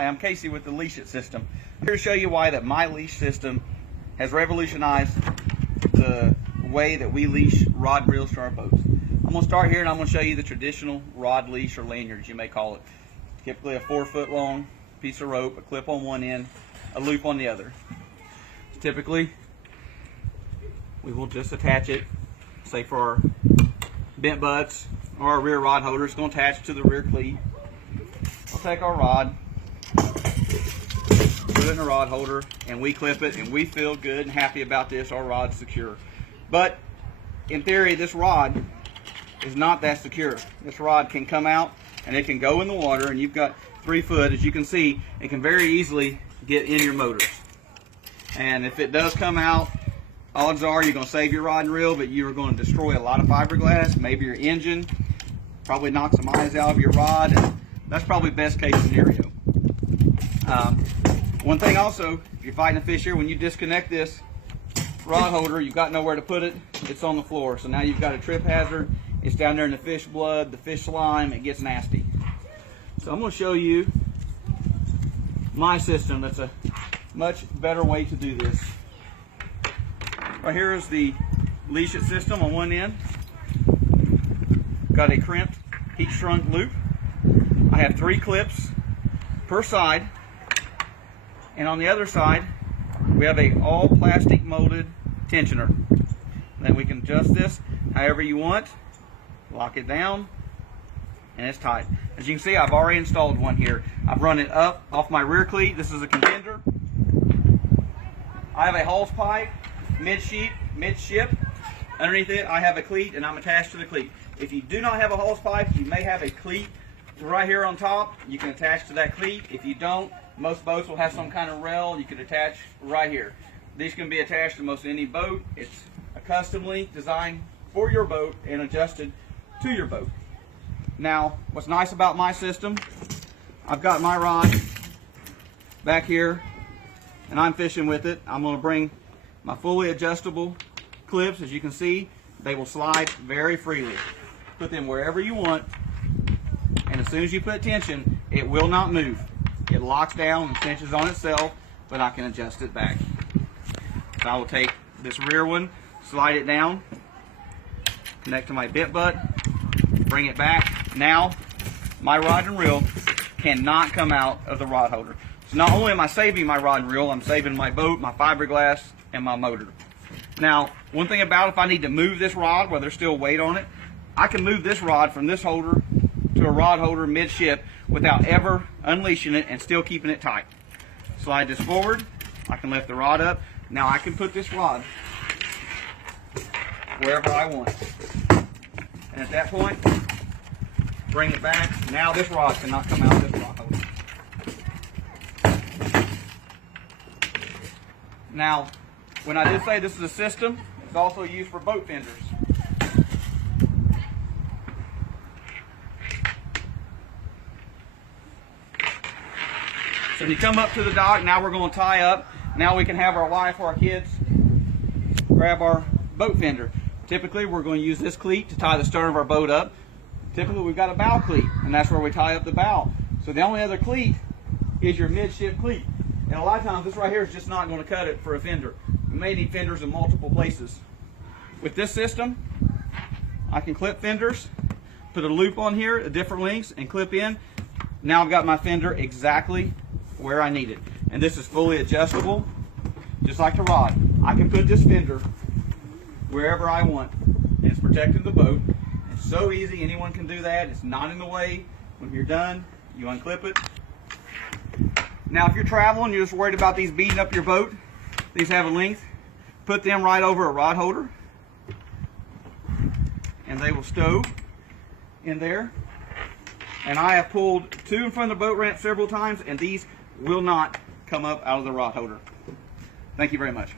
Hi, I'm Casey with the Leesh-It system. I'm here to show you why that my leash system has revolutionized the way that we leash rod reels to our boats. I'm going to start here and I'm going to show you the traditional rod leash or lanyard, you may call it. Typically a 4-foot long piece of rope, a clip on one end, a loop on the other. Typically, we will just attach it, say for our bent butts or our rear rod holder. It's going to attach to the rear cleat. We'll take our rod, put it in the rod holder, and we clip it, and we feel good and happy about this. Our rod's secure. But in theory, this rod is not that secure. This rod can come out and it can go in the water, and you've got 3 foot. As you can see, it can very easily get in your motors. And if it does come out, odds are you're going to save your rod and reel, but you're going to destroy a lot of fiberglass, maybe your engine, probably knock some eyes out of your rod, and that's probably best case scenario. One thing also, if you're fighting a fish here, when you disconnect this rod holder, you've got nowhere to put it, it's on the floor. So now you've got a trip hazard. It's down there in the fish blood, the fish slime, it gets nasty. So I'm going to show you my system that's a much better way to do this. Right here is the Leesh-It system on one end. Got a crimped heat shrunk loop. I have 3 clips per side, and on the other side we have a all plastic molded tensioner. Then we can adjust this however you want, lock it down, and it's tight. As you can see, I've already installed one here. I've run it up off my rear cleat. This is a contender. I have a hose pipe midship. Underneath it I have a cleat, and I'm attached to the cleat. If you do not have a hose pipe, you may have a cleat right here on top. You can attach to that cleat. If you don't, most boats will have some kind of rail you can attach right here. These can be attached to most any boat. It's customly designed for your boat and adjusted to your boat. Now, what's nice about my system, I've got my rod back here and I'm fishing with it. I'm going to bring my fully adjustable clips. As you can see, they will slide very freely. Put them wherever you want, and as soon as you put tension, it will not move. It locks down and cinches on itself, but I can adjust it back. So I will take this rear one, slide it down, connect to my bent butt, bring it back. Now my rod and reel cannot come out of the rod holder. So not only am I saving my rod and reel, I'm saving my boat, my fiberglass, and my motor. Now, one thing about if I need to move this rod while there's still weight on it, I can move this rod from this holder to a rod holder midship without ever unleashing it and still keeping it tight. Slide this forward, I can lift the rod up. Now I can put this rod wherever I want. And at that point, bring it back. Now this rod cannot come out of this rod holder. Now, when I did say this is a system, it's also used for boat fenders. So when you come up to the dock, now we're going to tie up. Now we can have our wife or our kids grab our boat fender. Typically, we're going to use this cleat to tie the stern of our boat up. Typically, we've got a bow cleat, and that's where we tie up the bow. So the only other cleat is your midship cleat. And a lot of times, this right here is just not going to cut it for a fender. You may need fenders in multiple places. With this system, I can clip fenders, put a loop on here at different lengths, and clip in. Now I've got my fender exactly where I need it. And this is fully adjustable, just like the rod. I can put this fender wherever I want, and it's protecting the boat. It's so easy, anyone can do that. It's not in the way. When you're done, you unclip it. Now if you're traveling, you're just worried about these beating up your boat, these have a length, put them right over a rod holder, and they will stow in there. And I have pulled 2 in front of the boat ramp several times, and these will not come up out of the rod holder. Thank you very much.